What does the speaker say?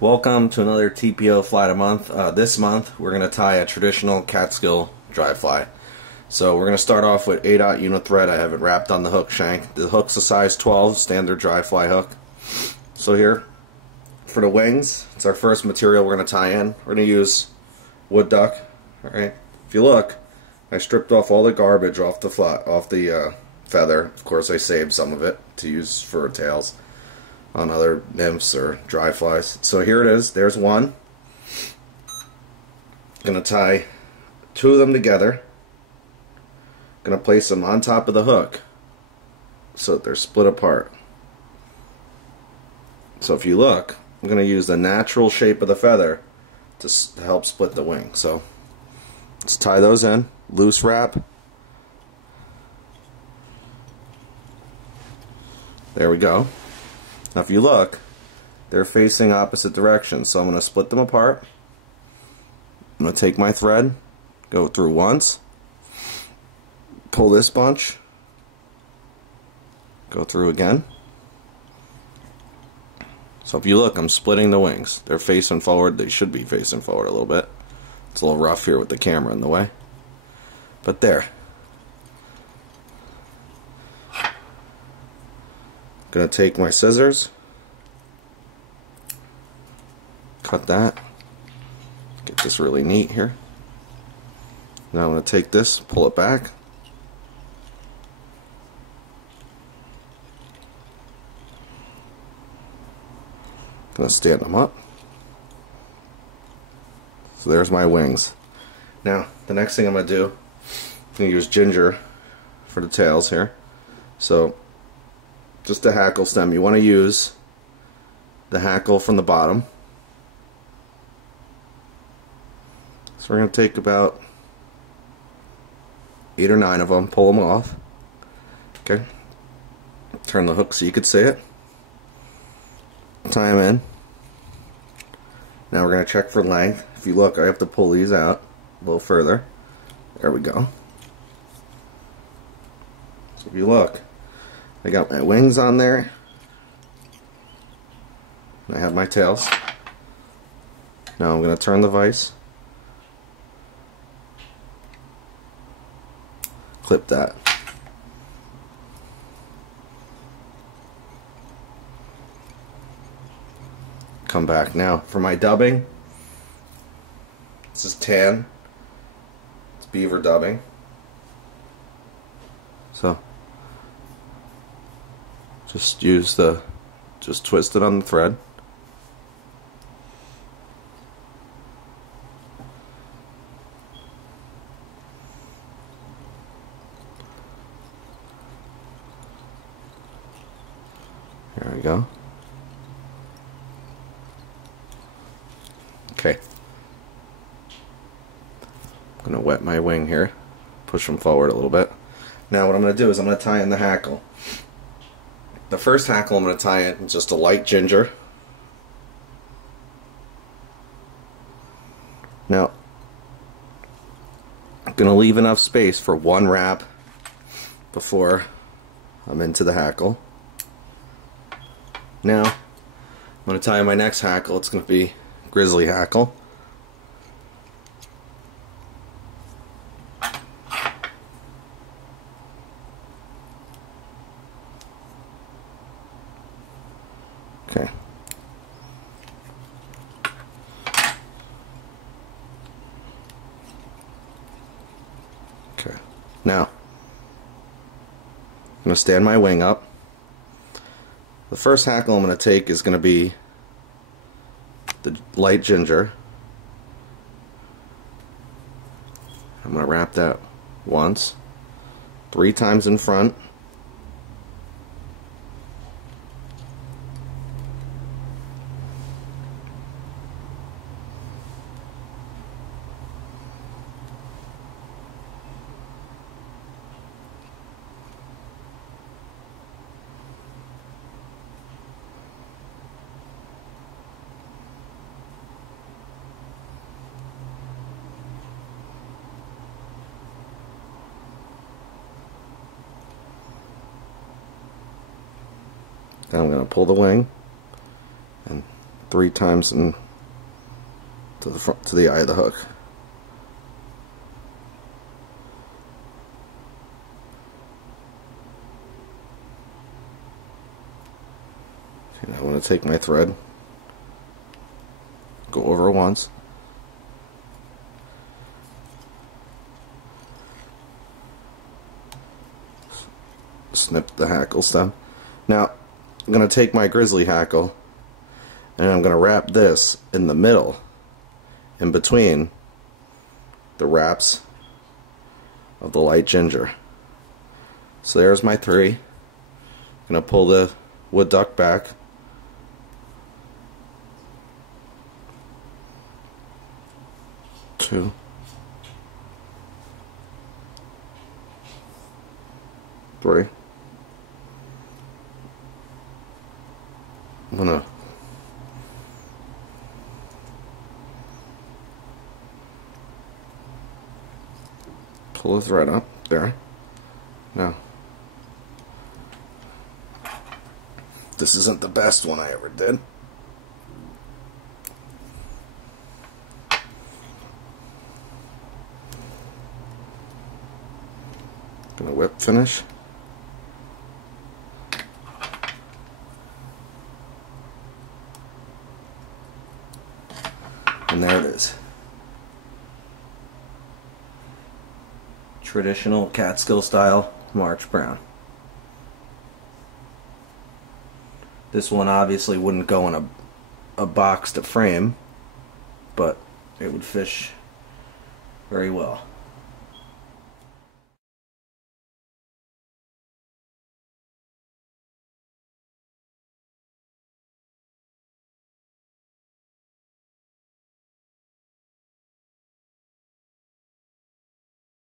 Welcome to another TPO flight a month. This month we're going to tie a traditional Catskill dry fly. So we're going to start off with 8/0 unit thread. I have it wrapped on the hook shank. The hook's a size 12 standard dry fly hook. So here for the wings, it's our first material we're going to tie in. We're going to use wood duck. All right. If you look, I stripped off all the garbage off the feather. Of course, I saved some of it to use for tails on other nymphs or dry flies. So here it is. There's one. Gonna tie two of them together. Gonna place them on top of the hook so that they're split apart. So if you look, I'm gonna use the natural shape of the feather to help split the wing. So let's tie those in. Loose wrap. There we go. Now if you look, they're facing opposite directions, so I'm going to split them apart. I'm going to take my thread, go through once, pull this bunch, go through again. So if you look, I'm splitting the wings. They're facing forward. They should be facing forward a little bit. It's a little rough here with the camera in the way. But there. Gonna take my scissors, cut that, get this really neat here. Now I'm gonna take this, pull it back, gonna stand them up. So there's my wings. Now the next thing I'm gonna do, I'm gonna use ginger for the tails here. So just a hackle stem. You want to use the hackle from the bottom. So we're going to take about 8 or 9 of them, pull them off. Okay. Turn the hook so you could see it. Tie them in. Now we're going to check for length. If you look, I have to pull these out a little further. There we go. So if you look, I got my wings on there. I have my tails. Now I'm going to turn the vise. Clip that. Come back. Now for my dubbing. This is tan. It's beaver dubbing. So just twist it on the thread. There we go. Okay. I'm going to wet my wing here. Push them forward a little bit. Now what I'm going to do is I'm going to tie in the hackle. The first hackle I'm going to tie in just a light ginger. Now, I'm going to leave enough space for one wrap before I'm into the hackle. Now, I'm going to tie in my next hackle. It's going to be grizzly hackle. Okay. Okay. Now, I'm going to stand my wing up. The first hackle I'm going to take is going to be the light ginger. I'm going to wrap that once, 3 times in front. Then I'm going to pull the wing and 3 times and to the front, to the eye of the hook. Okay, now I'm going to take my thread, go over once, snip the hackle stem. Now I'm going to take my grizzly hackle and I'm going to wrap this in the middle, in between the wraps of the light ginger. So there's my 3. I'm going to pull the wood duck back. Two. Three. I'm gonna pull the thread up there. Now, this isn't the best one I ever did. Gonna whip finish. And there it is. Traditional Catskill style March Brown. This one obviously wouldn't go in a box to frame, but it would fish very well.